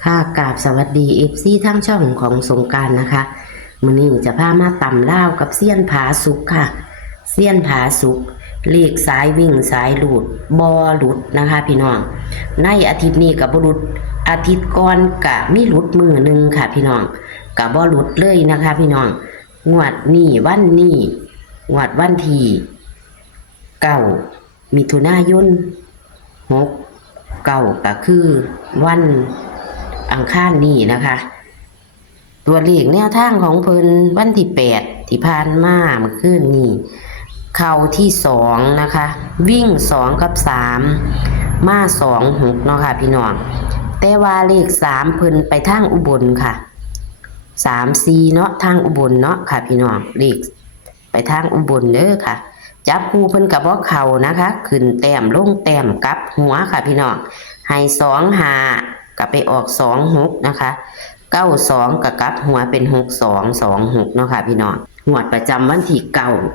ค่ะกราบสวัสดีทั้งช่องของสงกรานต์นะคะมื้อนี้จะพามาตำลาวกับเซียนผาสุกค่ะเซียนผาสุกเลขสายวิ่งสายหลุดบ่หลุดนะคะพี่น้องในอาทิตย์นี้ก็บ่หลุดอาทิตย์ก่อนก็มีหลุดมื้อหนึงค่ะพี่น้องก็บ่หลุดเลยนะคะพี่น้องงวดนี้งวดวันที่9มิถุนายน6 9ก็คือวันอังคารนี้นะคะ ตัวเลขแนวทางของเพิ่นวันที่8ที่ผ่านมาเมื่อคืนนี้เข้าที่2นะคะวิ่ง2กับ3มา2 6เนาะค่ะพี่น้องแต่ว่าเลข3เพิ่นไปทางอุบลค่ะ3 4เนาะทางอุบลเนาะค่ะพี่น้องเลขไปทางอุบลเด้อค่ะจับคู่เพิ่นก็บ่เข้านะคะขึ้นแต้มลงแต้มกลับหัวค่ะพี่น้องให้2 5ก็ไปออก2 6นะคะ92กับกลับหัวเป็น6226เนาะค่ะพี่น้องงวดประจำวันที่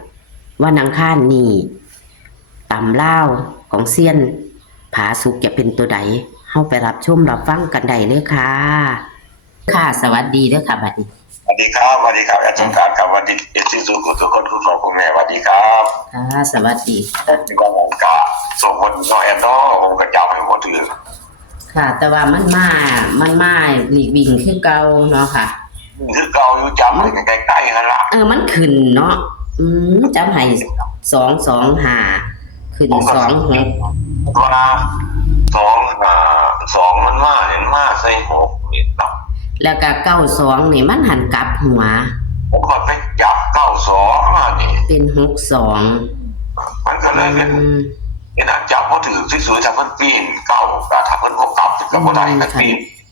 9วันอังคารนี้ตำลาวของเซียนผาสุกจะเป็นตัวใดเฮาไปรับชมรับฟังกันได้เลยค่ะค่ะสวัสดีเด้อค่ะบัดนี้สวัสดีครับสวัสดีครับอาจารย์การครับสวัสดีเอซิซูทุกคนคุณพ่อคุณแม่สวัสดีครับค่ะสวัสดีเป็นวันของกาส่งคนน้อยแอนน้อผมกระจับให้หมดถือค่ะแต่ว่ามันมาหลีกวิ่งคือเก่าเนาะค่ะคือเก่าอยู่จำมันใกล้ๆกันละมันขึ้นเนาะจำให้225ขึ้น26ตัวละ2 มันมาเห็นมาใส่6นี่ครับแล้วก็92นี่มันหันกลับหัวผมก็ไปจับ92มานี่เป็น62มันก็เลยเป็นอาจับเขาถือสวยๆถ้าเพิ่นปีนเก้ากับถ้าเพิ่นกลับกับบ่ได้ก็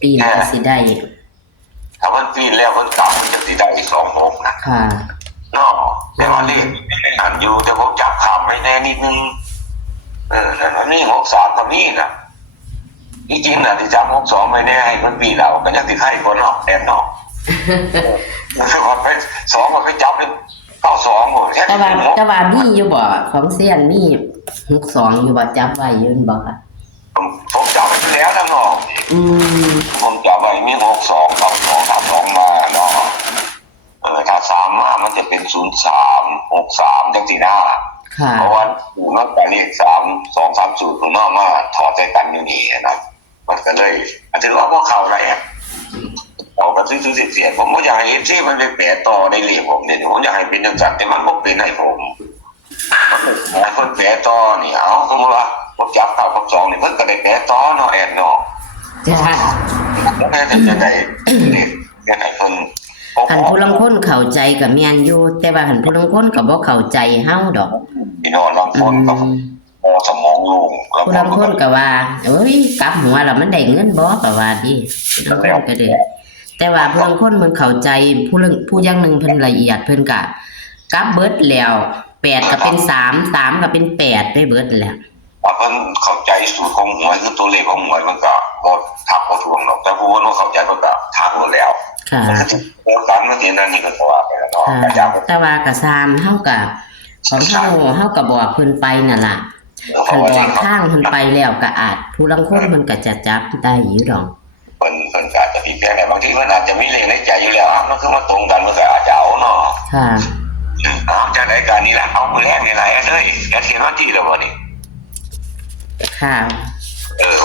ปีนก็สิได้ถ้าเพิ่นปีนแล้วเพิ่นกลับมันจะสิได้26นะค่ะเนาะแต่ว่านี่อ่านอยู่แต่ผมจับข่าวไม่แน่นิดนึงแล้วนี่63คนนี้นะจริงๆนะที่จับ62ไม่แน่ให้มันปีแล้วก็ยังสิให้คนนอกแอนนอกแล้วก็ไป2ก็ไปจับเลย92หมดแต่ว่ามีอยู่บ่ของเซียนมี62อยู่บ่จับไว้อยู่บ่ค่ะผมจับไปแล้วนะเนาะผมจับไว้มี62กับ232มาเนาะถ้า3มามันจะเป็น0363จังซี่นะเพราะว่าอยู่นอกจากนี้3 2 3 0ผมเอามาถอดใจกันอยู่นี่นะมันก็เลยถือว่าพวกเขาอะไรเอากระซื้อเสียผมก็อยากให้ที่มันไปแปะต่อในเหลี่ยมผมเนี่ยผมอยากให้เป็นจังจัดแต่มันไม่เป็นให้ผมคนแปะต่อนี่เอาสมมติว่าผมจับข่าวกับ2นี่เพิ่งก็ได้แปะต่อเนาะแอนเนาะจ้าแล้วแม่จะได้ยังไงคนหันผู้ลางคนเข้าใจกับแม่นอยู่แต่ว่าหันผู้ลางคนก็บ่เข้าใจเฮาดอกพี่น้องบางคนก็สมองโล่งผู้ลางคนก็ว่าเอ้ยกลับหัวแล้วมันได้เงินบ่ก็ว่าดิผู้ลางคนก็เด้อแต่ว่าผู้ลางคนมันเข้าใจผู้อย่างนึงเพิ่นละเอียดเพิ่นก็กลับเบิดแล้ว8ก็เป็น3ก็เป็น8ไปเบิดแล้วว่าเพิ่นเข้าใจสูตรของหวยคือตัวเลขของหวยมันก็บ่ทับบ่ถ่วงหรอกแต่ผู้ว่าเข้าใจมันก็ทักหมดแล้วค่ะแล้วกันเมื่อกี้นั่นนี่ก็ว่าไปแล้วเนาะแต่ว่าก็ซ้ำเฮาก็ของเฮาก็บอกเพิ่นไปนั่นล่ะเพิ่นบอกทางเพิ่นไปแล้วก็อาจผู้ลางคนมันก็จะจับได้อยู่ดอกเพิ่นก็อาจจะผิดแปลงบางทีมันอาจจะมีเลขในใจอยู่แล้วมันคือมาตรงกันมันก็อาจจะเอาเนาะค่ะจะได้การนี้แหละเอามือแรกในไหนเลยจะเขียนวันที่แล้ววันนี้ค่ะ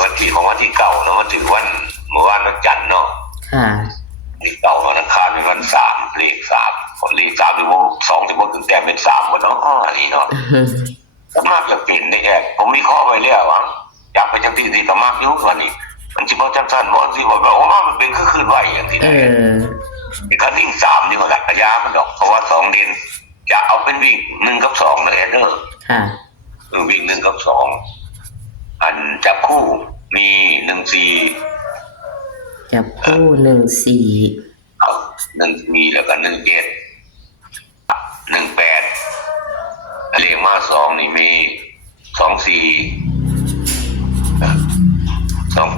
วันที่ของวันที่เก่าเนาะมันถือวันเมื่อวานวันจันทร์เนาะค่ะที่เก่าวันอังคารเป็นวัน3เลข3เลข3เป็นวง2ถึงว่าถึงแต้มเป็น3หมดเนาะอันนี้เนาะสามารถจะเปลี่ยนได้แอบผมมีข้อไว้แล้วว่าอยากไปจังที่ที่สามารถยุ่งกว่านี้มันจะบอกจังสั้นบอกที่บอกว่ามันเป็นคืนไหวอย่างที่นี่เป็นการวิ่ง3นี่ก็หลักระยะมันดอกเพราะว่า2เดือนจะเอาเป็นวิ่ง1กับ2นั่นเองเนอะวิ่ง1กับ2อันจับคู่มี14จับคู่14แล้วก็17 18เลขมา2นี่มี24 27 25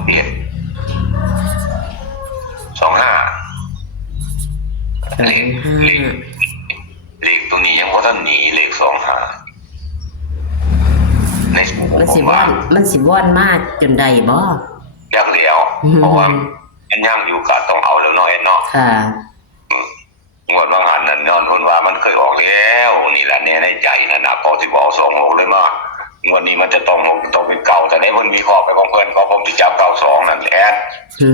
เลขตรงนี้ยังว่าท่านหนีเลข25ในมันสิว่อนมากจนใดบ่อย่างเดียวเพราะว่า มันยังอยู่กับต้องเอาแล้วเนาะเนาะ ค่ะ งวดบางหันนั่นนอนคนว่ามันเคยออกแล้วนี่แหละเนี่ยในใจนะนะพอที่บอก26เลยมางวดนี้มันจะต้องเป็นเก่าแต่ในมันมีข้อไปของเพื่อนเขาผมที่จับ92นั่นแหละ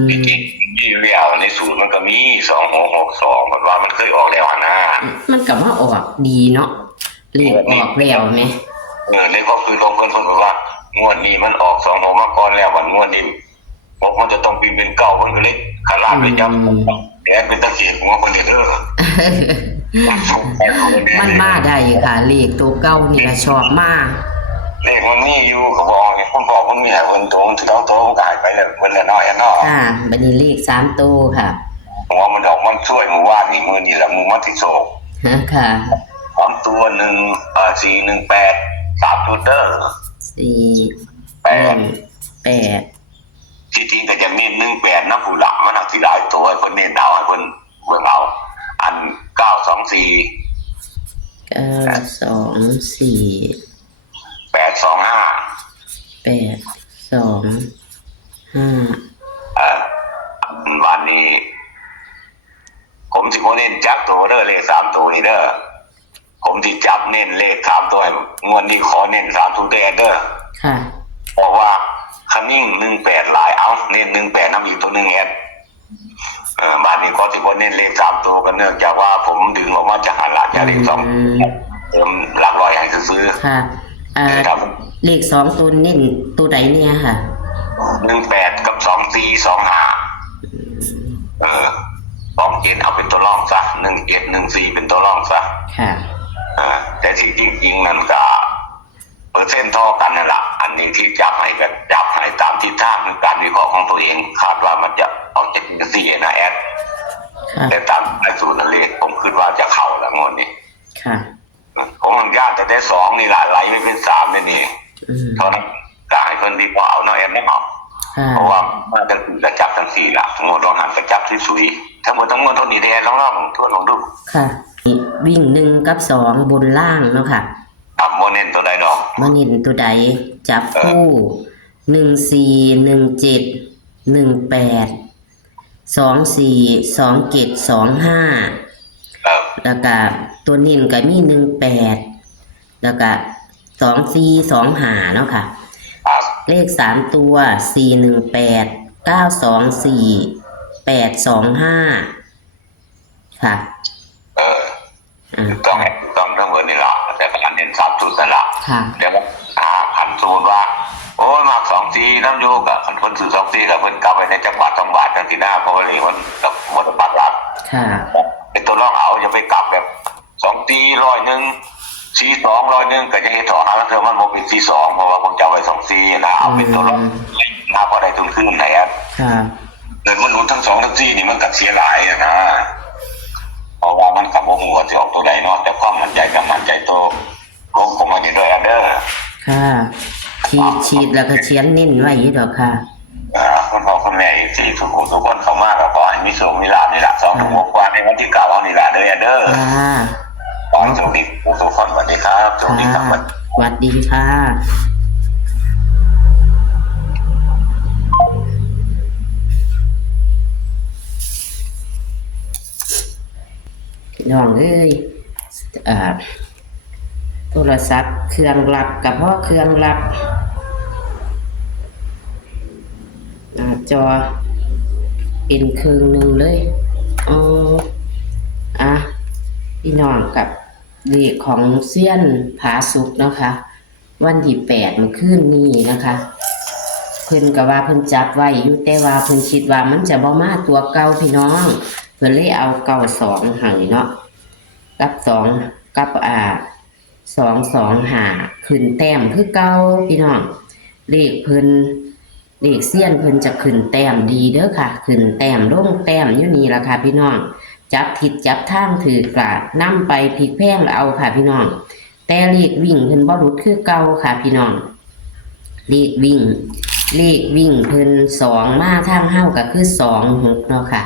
จริงๆมีเรียวในสูตรมันก็มี2662มันว่ามันเคยออกแล้วนะ มันก็มาออกดีเนาะเลขออกแล้วไหม นี่ก็คือลงเพื่อนบอกว่างวดนี้มันออก26มาก่อนแล้ววันงวดนี้บอกมันจะต้องเป็นเก่ามันก็เลยขลาดไปจับแอดเป็นตะเกียบหัวคนเด้อ มันมาได้ค่ะเลขตัวเก้านี่ละชอบมาก เลขมันมีอยู่เขาบอกคนบอกมันมีหลายคนโตถึงต้องโตมันก็หายไปแล้วมันละน้อยเนาะ ค่ะบัดนี้เลข3ตัวค่ะ หัวมันออกมันช่วยมือว่านี่มือนี่แหละมือมันติดโศก ค่ะ 3ตัว418 3จุดเด้อ 4 1 8 ที่จริงก็จะเน้น18นะผู้หลักมันหักที่หลายตัวให้คนเน้นเอาให้คนเบิ่งเอาอัน924 9 2 4 825 8 2 5 วันนี้ผมสิบ่เน้นจับตัวเด้อเลข3ตัวนี่เด้อผมสิจับเน้นเลข3ตัวให้งวดนี้ขอเน้น3ตัวเด้อ ค่ะ บอกว่าคันนิ่ง18หลายเอาเน้น18น้ำอีกตัวนึงแอดบ้านนี้ก็สิบ่เน้นเลข3ตัวกันเนื่องจากว่าผมดึงออกมาจากหันหลักจากเลข2ผมหลักร้อยให้ซื้อ ค่ะ ครับ เลข2ตัวเน้นตัวใดเนี่ยค่ะ 18กับ242527เอาเป็นตัวรองซะ1714เป็นตัวรองซะ ค่ะ แต่ที่จริงๆนั่นก็เปอร์เซ็นต์เท่ากันนั่นแหละอันนี้ที่จับให้ก็จับให้ตามทิศทางในการวิเคราะห์ของตัวเองคาดว่ามันจะออกจาก4นะแอด ค่ะ แต่ตามในสูตรนั่นเลขผมคิดว่าจะเข้าแล้วงวดนี้ ค่ะ ผมมันยากแต่ได้2นี่แหละไหลไม่เป็น3เนี่ยนี่เท่านั้นกายคนดีกว่าเอาเนาะแอดไม่เอา ค่ะ เพราะว่ามันจะจับทั้ง4ละทั้งหมดลองหันไปจับที่สุยทั้งหมดเท่านี้แดนลองทวนลองดู ค่ะ วิ่ง1กับ2บนล่างเนาะค่ะ โมเน้นตัวใดดอก มาเน้นตัวใดจับคู่14 17 18 24 27 25แล้วก็ตัวเน้นก็มี18แล้วก็24 25เนาะค่ะ เลข3ตัว418 924 825ค่ะ ต้องทั้งหมดนี่ละแต่การเน้น3จุดนั่นละ ค่ะ เดี๋ยวขันสูตรว่าโอ้ยมาก2 4น้ำโยกอ่ะขันคนสื่อ2 4กับเพิ่นกลับไปในจังหวัดจังสีหน้าเพราะว่าเลยมันกับหมดปัดรัก ค่ะ เป็นตัวรองเอาอย่าไปกลับแบบ2 4 100 4 2 100ก็จะให้ถอดแล้วเธอมันบ่เป็น4 2เพราะว่าผมจะเอาไว้2 4นะเอาเป็นตัวรองนะพอได้ทุนขึ้นไหนอ่ะ ค่ะ เดินมันลุ้นทั้ง2ทั้ง4นี่มันก็เสียหลายนะเพราะว่ามันกับบ่ฮู้ว่าสิออกตัวใดเนาะแต่ความมั่นใจกับมั่นใจตัวผมมาอยู่ด้วยเด้อ ค่ะฉีดแล้วก็เขียนเน้นไว้อยู่ดอกค่ะ คุณพ่อคุณแม่ที่ทุกคนเข้ามาก็ขอให้มีโชคมีลาภนี่แหละ2 ถึง 6 วันในวันที่9เอานี่แหละเด้อ ค่ะ ขอให้โชคดีทุกคนสวัสดีครับโชคดีครับ สวัสดีค่ะพี่น้องเอ้ยโทรศัพท์เครื่องรับกับพ่อเครื่องรับจอเป็นเครื่องหนึ่งเลยพี่น้องกับเลขของเซียนผาสุกนะคะ วันที่8มันขึ้นนี้นะคะ เพิ่นก็ว่าเพิ่นจับไว้อยู่แต่ว่าเพิ่นคิดว่ามันจะบ่มาตัวเก่าพี่น้องเพิ่นเลยเอา92ให้เนาะกับ2กับ225ขึ้นแต้มคือเก่าพี่น้องเลขเพิ่นเลขเซียนเพิ่นจะขึ้นแต้มดีเด้อค่ะขึ้นแต้มลงแต้มอยู่นี่ล่ะค่ะพี่น้องจับทิศจับทางถือกะนำไปพลิกแพงเอาค่ะพี่น้องแต่เลขวิ่งเพิ่นบ่หลุดคือเก่าค่ะพี่น้องเลขวิ่งเพิ่น2มาทางเฮาก็คือ26เนาะค่ะ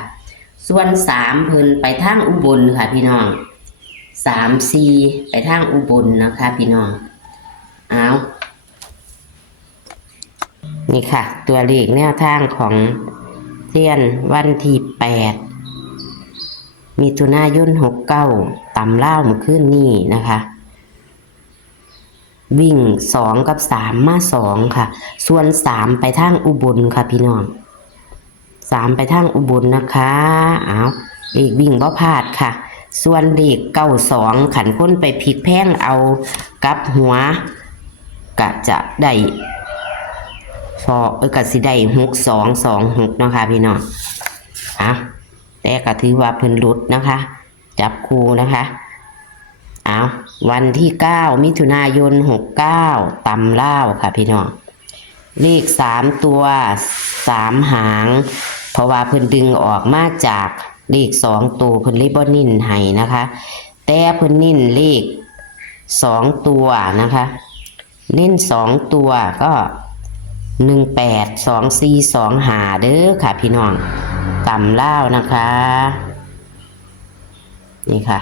ส่วน3เพิ่นไปทางอุบลค่ะพี่น้อง3-4ไปทางอุบลนะคะพี่น้องเอานี่ค่ะตัวเลขแนวทางของ เซียนวันที่มิถุนายน69ตำเล่าเมื่อคืนนี้นะคะ วิ่ง2กับ3มา2ค่ะส่วน3ไปทางอุบลค่ะพี่น้อง3ไปทางอุบลนะคะเลขวิ่งบ่พลาดค่ะส่วนเลข92ขันค้นไปพลิกแพงเอากับหัวก็จะได้ก็สิได้6226นะคะพี่น้องแต่ก็ถือว่าเพิ่นหลุดนะคะจับคู่นะคะวันที่9มิถุนายน69ตำเล่าค่ะพี่น้องเลข3ตัว3หางเพราะว่าเพิ่นดึงออกมาจากเลข2ตัวเพิ่นเลยบ่นิ่นให้นะคะแต่เพิ่นนิ่นเลข2ตัวนะคะเน้น2ตัวก็18 24 25เด้อค่ะพี่น้องตำเล่านะคะนี่ค่ะ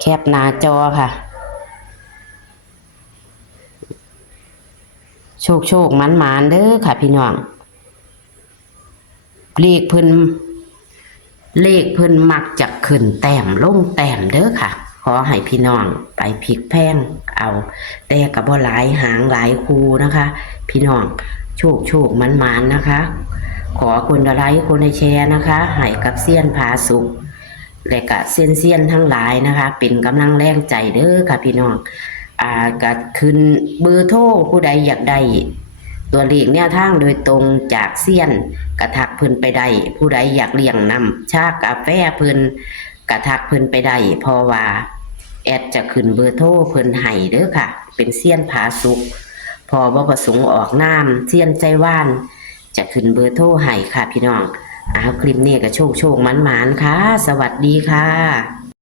แคปหน้าจอค่ะโชคมันเด้อค่ะพี่น้องเลขเพิ่นมักจะขึ้นแต้มลงแต้มเด้อค่ะขอให้พี่น้องไปพลิกแพงเอาแต่ก็บ่หลายหางหลายคู่นะคะพี่น้องโชคมันนะคะขอคนละไลค์คนละแชร์นะคะให้กับเซียนผาสุกและก็เซียนทั้งหลายนะคะเป็นกำลังแรงใจเด้อค่ะพี่น้องก็ขึ้นเบอร์โทรผู้ใดอยากได้ตัวเลขแนวทางโดยตรงจากเซียนกระทักเพิ่นไปได้ผู้ใดอยากเลี้ยงนำชากาแฟเพิ่นกระทักเพิ่นไปได้เพราะว่าแอดจะขึ้นเบอร์โทรเพิ่นให้เด้อค่ะเป็นเซียนผาสุกพอบ่ประสงค์ออกนามเซียนใจว่านจะขึ้นเบอร์โทรให้ค่ะพี่น้องคลิปนี้ก็โชคมันค่ะสวัสดีค่ะ